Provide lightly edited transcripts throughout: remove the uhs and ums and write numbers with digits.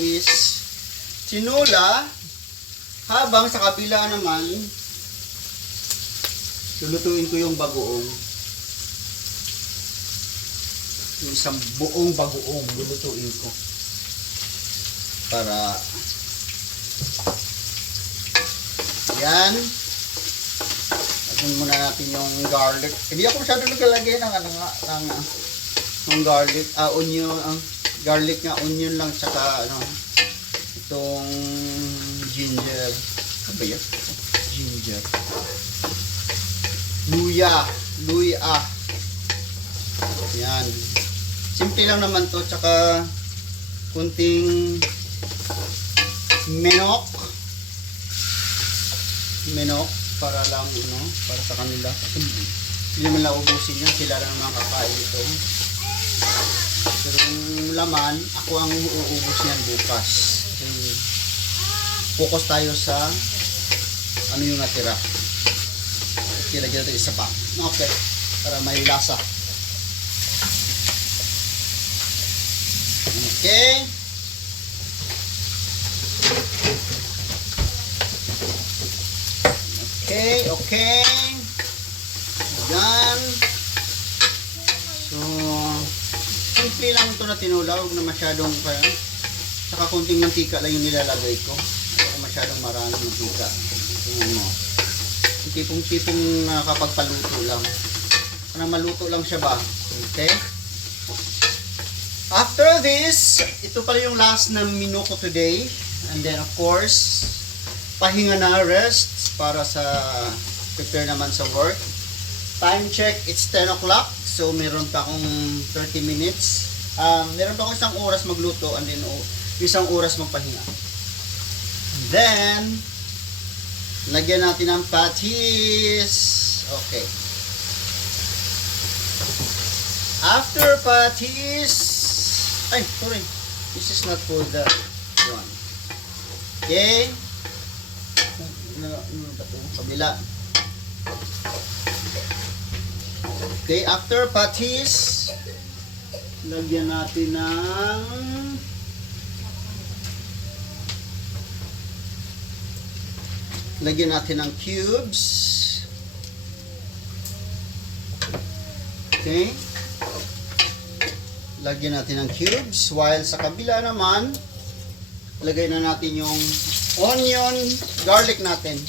is tinola, habang sa kabila naman lulutuin ko yung bagoong. Yung isang buong bagoong lulutuin ko. Para yan. Lagyan muna natin yung garlic. Hindi ako masyado naglalagay ng ng garlic, onion, garlic nga, onion lang, tsaka itong ginger. Ano ba yan? Ginger. Luya. Yan. Simple lang naman to, tsaka kunting menok para lang para sa kanila. Kasi hindi naman lang ubusin yan, sila lang mga kakain ito. Pero yung laman, ako ang uubos niyan bukas. Kasi focus tayo sa ano yung natira. Ilagyan natin isa pa. Okay, para may lasa. Okay. Okay. Yan. So, simple lang ito na tinula. Huwag na masyadong saka kunting mantika lang yung nilalagay ko. Huwag masyadong maraming mantika. Tingnan mo. Tipong kapag paluto lang. Para maluto lang siya ba? Okay. After this, ito pala yung last na menu ko today. And then of course, pahinga na, rest para sa prepare naman sa work. Time check, it's 10 o'clock. So meron pa akong 30 minutes. Meron pa akong isang oras magluto and then isang oras magpahinga. And then, lagyan natin ng patis. Okay. After patis, ay, sorry. This is not for that one. Okay. Kabila. Okay, after patis, lagyan natin ng cubes. Okay. Lagyan natin ng cubes. While sa kabila naman, lagay na natin yung onion, garlic natin.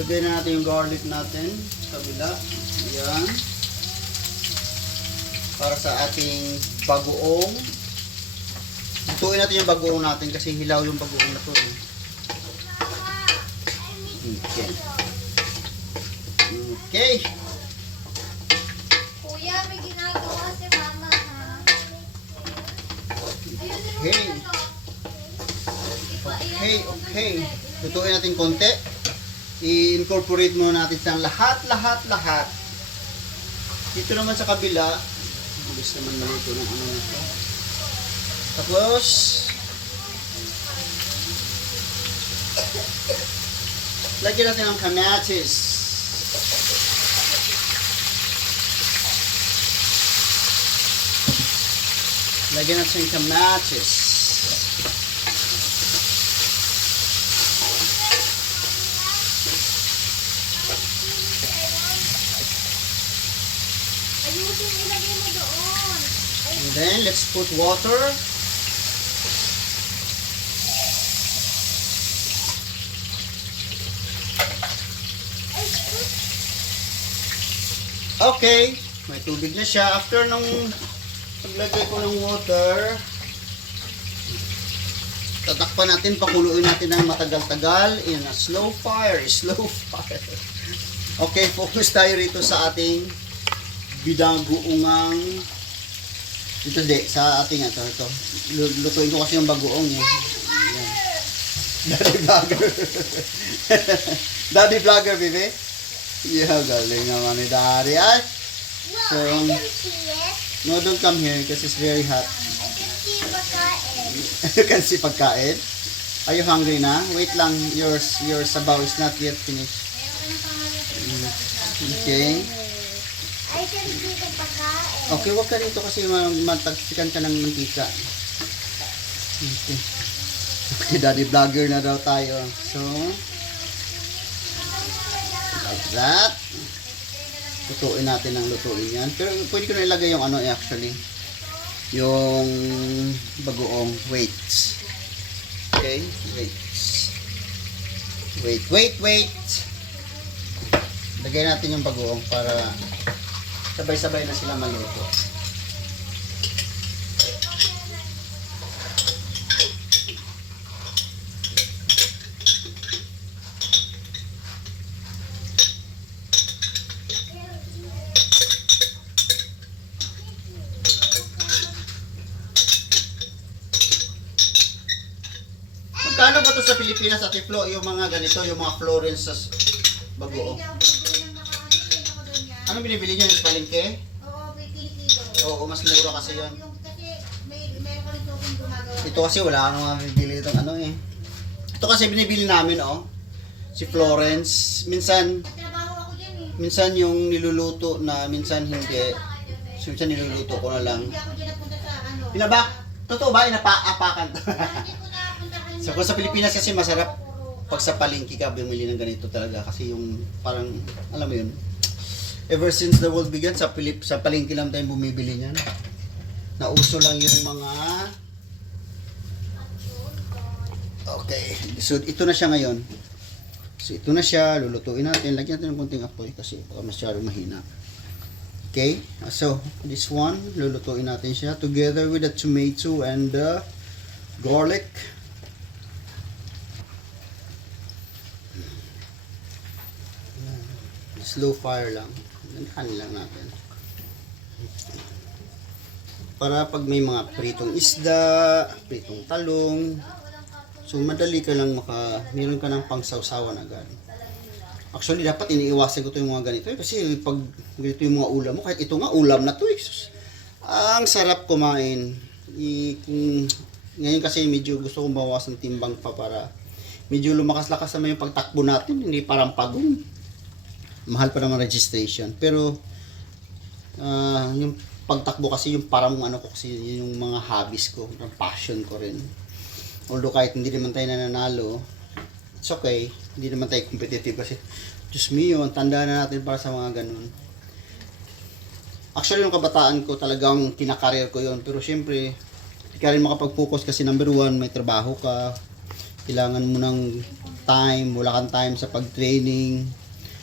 Lagay na natin yung garlic natin sa kabila. Ayan. Para sa ating bagoong. Lutuin natin yung bagoong natin kasi hilaw yung bagoong na to. Okay. Okay. Kuya, may ginagawa si mama, ha? Okay. Lutuin natin konti. I-incorporate muna natin sa lahat. Dito naman sa kabila, bilis naman maluto ng nito. Tapos, lagyan natin ng kamatis. Lagyan natin yung kamatis. Ayusin, ilagay mo doon. And then, let's put water. Okay, may tubig na siya. After nung paglagay ko ng water, tatakpan natin, pakuluin natin ng matagal-tagal in a slow fire. Okay, focus tayo rito sa ating bidagoongang sa ating ito. Lutuin ko kasi yung bagoong eh. Ayan. Daddy vlogger. Daddy vlogger, baby. Yeah, galing naman ni Daddy. Ay. So, I can see it. no, don't come here because it's very hot. I can see pagkain. You can see pagkain. Are you hungry na? Wait lang, your sabaw is not yet finished. Okay. I dito pagkain. Okay, wag ka dito kasi matagsikan ka ng mantika. Okay. Okay, daddy vlogger na daw tayo. So, like that. Lutuin natin ang lutuin yan. Pero pwede ko na ilagay yung ano actually. Yung bagoong weights. Okay, weights. Wait. Lagay natin yung bagoong para sabay-sabay na sila maluto. Magkano ba to sa Pilipinas, Ate Flo? Yung mga ganito, yung mga Florence sa bagoong. Ano binibili nyo sa palengke? Oo, 20 kilo. Oo, mas mura kasi yun. Kasi meron kami token gumagawa. Ito kasi wala akong mabibili itong ano eh. Ito kasi binibili namin oh. Si Florence. Minsan Trabaho ako dyan eh. minsan yung niluluto na, minsan hindi. Minsan niluluto ko na lang. Hindi ako dyan napunta sa ano. Pinabak? Totoo ba? Inapa-apakan to. Hindi ko napuntahan So kung sa Pilipinas kasi masarap pag sa palengke ka bumili ng ganito talaga kasi yung parang alam mo yun. Ever since the world began sa palengke lang tayong bumibili niyan. Nauso lang yung mga okay. So ito na siya ngayon. So ito na siya, lulutuin natin. Lagyan natin ng konting apoy kasi baka masyadong mahina. Okay? So this one, lulutuin natin siya together with the tomato and the garlic. Slow fire lang. Ganyan lang natin. Para pag may mga pritong isda, pritong talong, so madali ka lang meron ka ng pangsawsawan agad. Actually, dapat iniiwasan ko ito yung mga ganito kasi pag ganito yung mga ulam mo, kahit ito nga ulam na to ang sarap kumain. Ngayon kasi medyo gusto kong bawasan timbang pa para medyo lumakas-lakas naman yung pagtakbo natin, hindi parang pagong. Mahal pa naman registration. Pero yung pagtakbo kasi yung parang ano ko kasi yung mga hobbies ko, yung passion ko rin. Although kahit hindi naman tayo nananalo, it's okay. Hindi naman tayo competitive kasi Diyos mio, tanda na natin para sa mga ganun. Actually, yung kabataan ko talagang kinakareer ko yun. Pero syempre, hindi ka rin makapag-focus kasi number one, may trabaho ka. Kailangan mo ng time, wala kang time sa pag-training.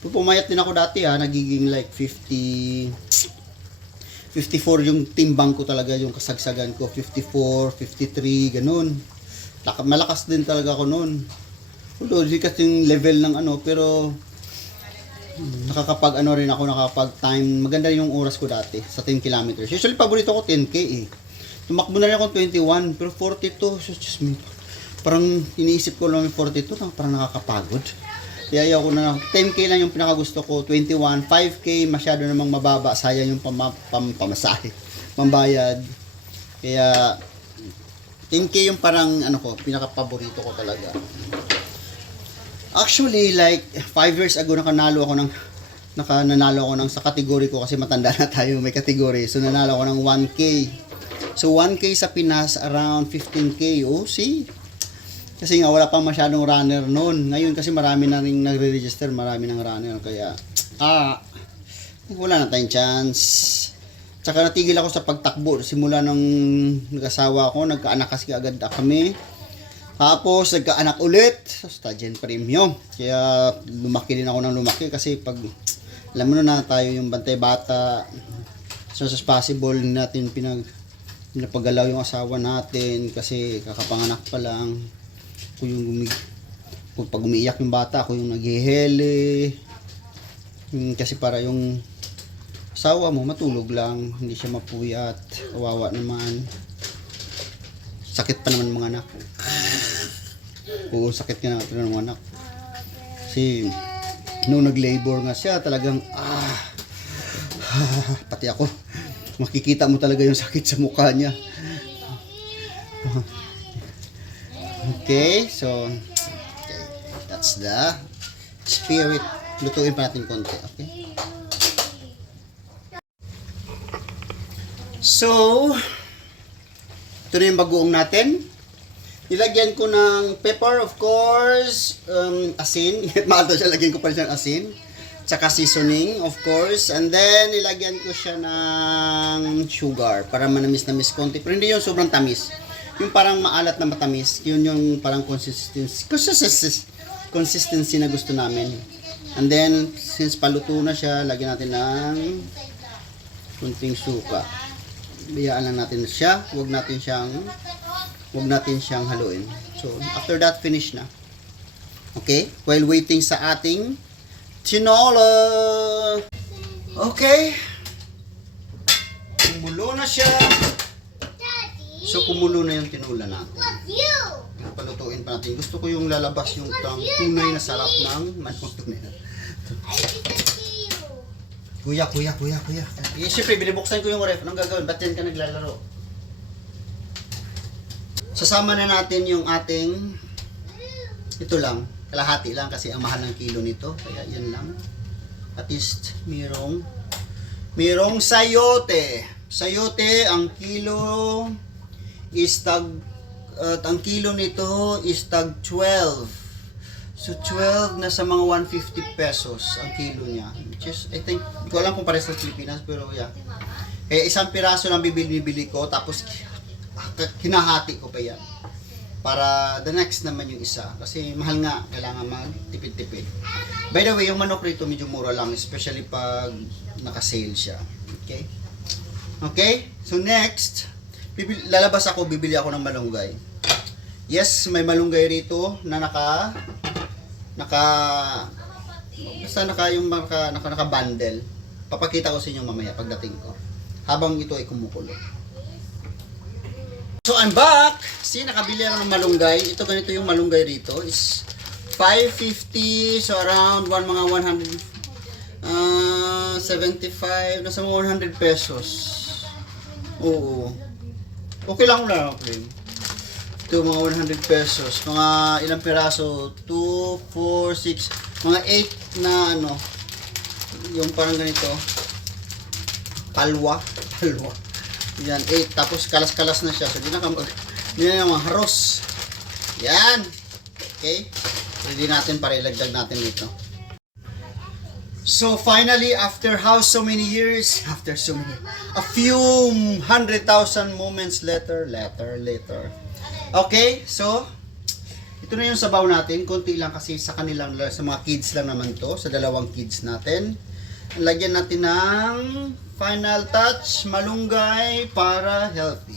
Pumayat din ako dati nagiging like 54 yung timbang ko talaga, yung kasagsagan ko, 54, 53, ganun. Malakas din talaga ako noon. Although, di kasi yung level ng ano, pero nakakapag ano rin ako, nakakapag time, maganda yung oras ko dati sa 10 kilometers. Usually, paborito ko 10k eh. Tumakbo na rin ako 21, pero 42, so just me. Parang iniisip ko lang yung 42, parang nakakapagod. Kaya ayaw ko na 10k lang yung pinakagusto ko, 21, 5k masyado namang mababa, sayang yung pamasahe, pambayad. Kaya 10k yung parang ano ko, pinaka-paborito ko talaga. Actually, like 5 years ago nanalo ako ng sa category ko kasi matanda na tayo, may category. So nanalo ako ng 1k. So 1k sa Pinas around 15k. Oh, see? Kasi nga wala pang masyadong runner noon. Ngayon kasi marami na ring nagre-register, marami ng runner. Kaya, wala na tayong chance. Tsaka natigil ako sa pagtakbo. Simula nung nag-asawa ako, nagkaanak kasi agad kami. Tapos, nagkaanak ulit. Sturgeon Premium. Kaya, lumaki din ako ng lumaki. Kasi pag, alam mo na tayo yung bantay bata. So, as possible natin pinapagalaw yung asawa natin. Kasi, kakapanganak pa lang. Pag umiiyak yung bata, ako yung naghihele. Kasi para yung asawa mo matulog lang, hindi siya mapuyat, kawawa naman. Sakit pa naman mga anak. Oo, sakit ka na ng mga anak. Kasi nung nag-labor nga siya, talagang pati ako, makikita mo talaga yung sakit sa mukha niya. Okay, so that's the spirit. Lutuin pa natin konti, okay? So, ito na yung bagoong natin. Nilagyan ko ng pepper, of course, asin. Mahal to siya, lagyan ko pa rin siyang asin. Tsaka seasoning, of course. And then, nilagyan ko siya ng sugar para manamis-namis konti. Pero hindi yung sobrang tamis. Yung parang maalat na matamis. Yun yung parang consistency na gusto namin. And then, since paluto na siya, lagyan natin ng kunting suka. Biyaan lang natin siya. Huwag natin siyang haluin. So, after that, finish na. Okay? While waiting sa ating tinola. Okay. Kumulo na siya. So, kumulo na yung tinola natin. Palutuin pa natin. Gusto ko yung lalabas yung tunay na sarap ng manok tunay na. Kuya. Siyempre, binibuksan ko yung ref. Anong gagawin? Ba't yan ka naglalaro? Sasama na natin yung ating, ito lang, kalahati lang kasi ang mahal ng kilo nito. Kaya yan lang. At least, mayroong sayote. Sayote, ang kilo nito is tag 12. So, 12 na sa mga 150 pesos ang kilo niya. Which is, I think, hindi ko alam kung pares sa Pilipinas, pero yeah. Kaya isang piraso lang bibili ko, tapos hinahati ko pa yan. Para the next naman yung isa. Kasi mahal nga, kailangan magtipid-tipid. By the way, yung manok rito medyo mura lang, especially pag naka-sale siya. Okay? Okay? So next, lalabas ako, bibili ako ng malunggay. Yes, may malunggay rito na naka-bundle. Papakita ko sa inyo mamaya pagdating ko. Habang ito ay kumukulo. So I'm back! See, nakabili ako ng malunggay. Ito ganito yung malunggay rito. Is 550, so around mga 175, nasa mga 100 pesos. Oo. Okay lang na, okay. Ito mga 100 pesos. Mga ilang piraso? 2, 4, 6, mga 8 na ano. Yung parang ganito. Palwa. Yan, 8. Tapos kalas-kalas na siya. So, di na mga haros. Yan. Okay. Ready natin para ilagdag natin dito. So, finally, after so many years, a few 100,000 moments later. Okay, so, ito na yung sabaw natin. Konti lang kasi sa kanilang, sa mga kids lang naman to. Sa dalawang kids natin. Lagyan natin ng final touch, malunggay para healthy.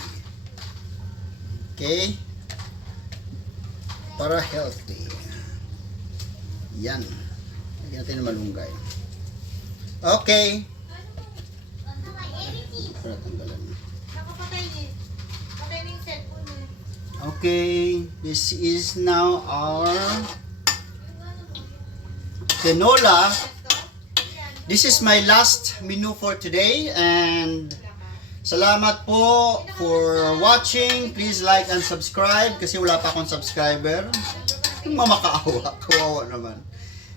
Okay? Para healthy. Yan. Lagyan natin ng malunggay. Okay. Para tanggalan. Nakapatay eh. Patay na yung cellphone eh. Okay. This is now our tinola. This is my last menu for today, and salamat po for watching. Please like and subscribe kasi wala pa akong subscriber. Yung mamakaawa, kawawa naman.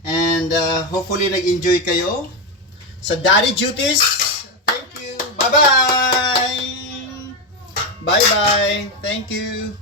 And hopefully nag-enjoy kayo sa Daddy Duties. Thank you. Bye-bye. Bye-bye. Thank you.